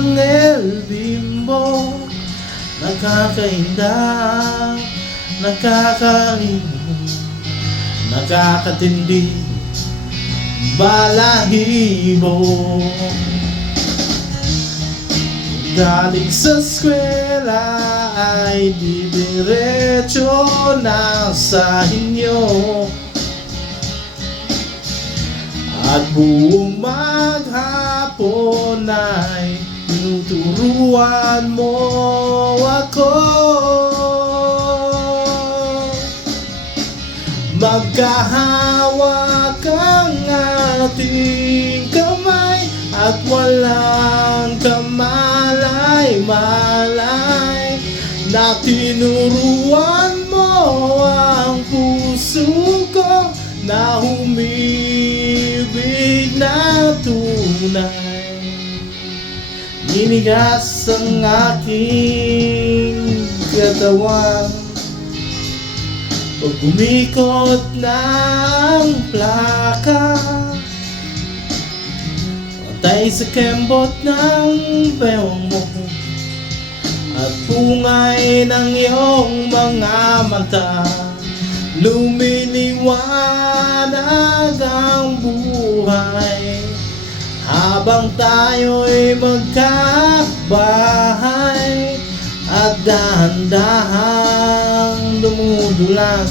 anghel bimbo, nakakainda, nakakaino, nakakatindi, balahibo. Galing sa eskwela ay didiretso na sa inyo, at buong maghapon ay tinuturuan mo ako. Magkahawak ang ating kamay at walang kamalay-malay, na tinuruan mo ang puso ko na umibig na tunay. Ninigas ang aking katawan pag umikot ng plaka, patay sa kembot ng bewang mo at bungay ng iyong mga mata. Lumiliwanag ang buhay habang tayo'y magkabahay, at dahan-dahang dumudulas